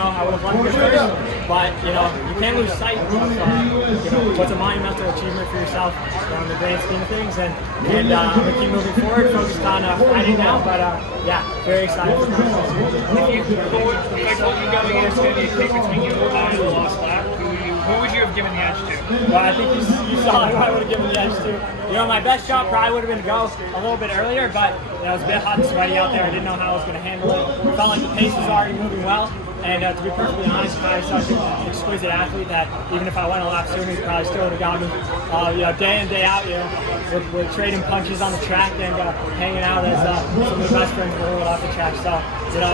I would have loved to get first, but you can't lose sight of what's a monumental achievement for yourself in the grand scheme of things, and I'm gonna keep moving forward, focused on Friday now, but yeah, very excited for this year. If you thought you got against maybe a kick between you and the last lap, who would you have given the edge to? Well, I think you saw who I would have given the edge to. My best shot probably would have been to go a little bit earlier, but it was a bit hot and sweaty out there. I didn't know how I was going to handle it. It felt like the pace was already moving well. And to be perfectly honest, Kai is such an exquisite athlete that even if I went a lap sooner, he probably still would have got me. Day in, day out, we're trading punches on the track and hanging out as some of the best friends in the world off the track. So,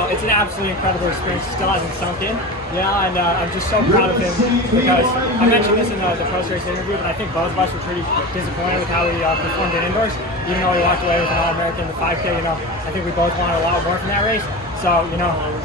it's an absolutely incredible experience. It still hasn't sunk in. And I'm just so proud of him because I mentioned this in the post-race interview, but I think both of us were pretty disappointed with how we performed in indoors. Even though we walked away with an All-American in the 5K, I think we both wanted a lot more from that race. So,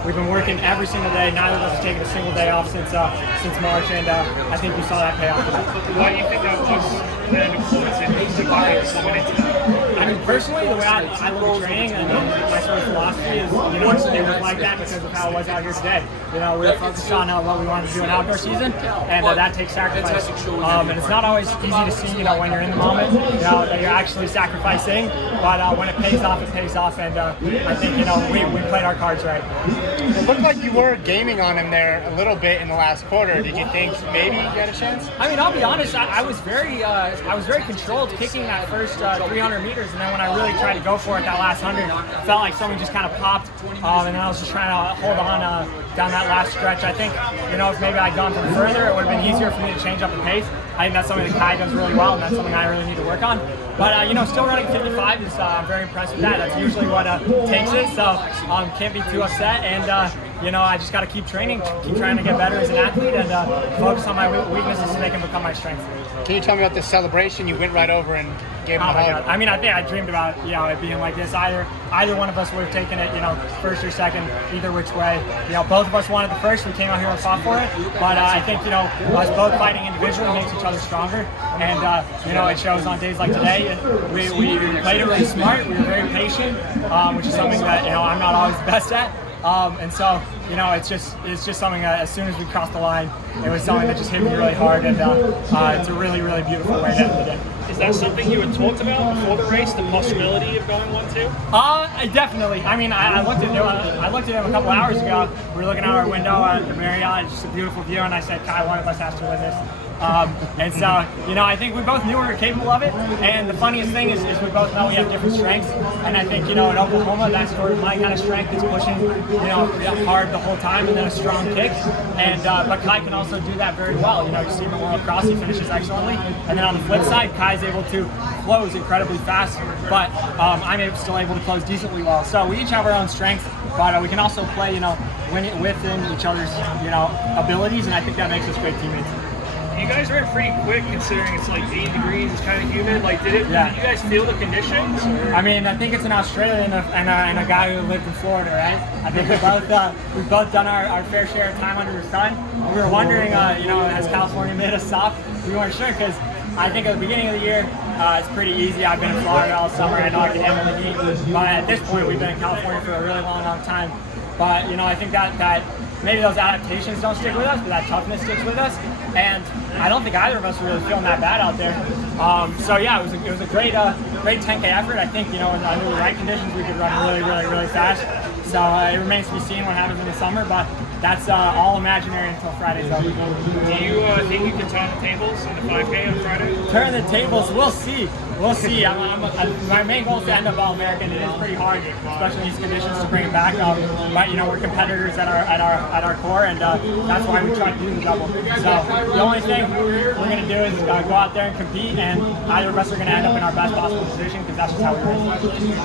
we've been working every single day. Neither of us have taken a single day off since March, and I think we saw that pay off today. Why do you think that was an influence in coming into that? I mean, personally, the way I look at training and my sort of philosophy is, it was like that because of how it was out here today. We were focused on what we wanted to do in outdoor season, and that takes sacrifice. And it's not always easy to see, when you're in the moment, that you're actually sacrificing. But when it pays off, it pays off. And I think, we played our cards right. It looked like you were gaming on him there a little bit in the last quarter. Did you think maybe you had a chance? I mean, I'll be honest. I was very controlled kicking that first 300 meters, and then when I really tried to go for it, that last 100, it felt like something just kind of popped, and then I was just trying to hold on down that last stretch. I think, if maybe I'd gone from further, it would have been easier for me to change up the pace. I think that's something that Kai does really well, and that's something I really need to work on. But, still running 55 is, I'm very impressed with that. That's usually what takes it, so can't be too upset. And, I just got to keep training, keep trying to get better as an athlete, and focus on my weaknesses so they can become my strengths. Can you tell me about the celebration? You went right over and gave him a hug. God. I mean, I think I dreamed about it being like this. Either one of us would have taken it, first or second, either which way. Both of us wanted the first. We came out here and fought for it. But I think us both fighting individually makes each other stronger. And it shows on days like today. We played it really smart. We were very patient, which is something that I'm not always the best at. And so, it's just something that as soon as we crossed the line, it was something that just hit me really hard, and it's a really, really beautiful way to end the day. Is that something you had talked about before the race, the possibility of going 1-2? Definitely. I mean, I looked at him a couple hours ago. We were looking out our window at the Marriott. It's just a beautiful view, and I said, Kai, one of us has to win this. And so, I think we both knew we were capable of it. And the funniest thing is we both know we have different strengths. And I think, in Oklahoma, that's sort of my kind of strength is pushing, hard the whole time and then a strong kick. And but Kai can also do that very well. You see him at World Cross, he finishes excellently. And then on the flip side, Kai's able to close incredibly fast, but I'm still able to close decently well. So we each have our own strengths, but we can also play, within each other's, abilities, and I think that makes us great teammates. You guys ran pretty quick considering it's like 80 degrees, it's kind of humid. Did you guys feel the conditions? Or? I mean, I think it's an Australian and a guy who lived in Florida, right? I think we've both done our fair share of time under the sun. We were wondering, has California made us soft? We weren't sure because I think at the beginning of the year, it's pretty easy. I've been in Florida all summer. I know I can handle the heat. But at this point, we've been in California for a really long time. But, I think that maybe those adaptations don't stick with us, but that toughness sticks with us. And I don't think either of us were really feeling that bad out there. So yeah, it was a great 10K effort. I think, under the right conditions, we could run really, really, really fast. So it remains to be seen what happens in the summer, but that's all imaginary until Friday's over. Do you think you can turn the tables in the 5K on Friday? Turn the tables, we'll see. We'll see. My main goal is to end up All-American. It is pretty hard, especially in these conditions, to bring it back. But we're competitors at our core, and that's why we try to do the double. So the only thing we're going to do is go out there and compete, and either of us are going to end up in our best possible position because that's just how we race.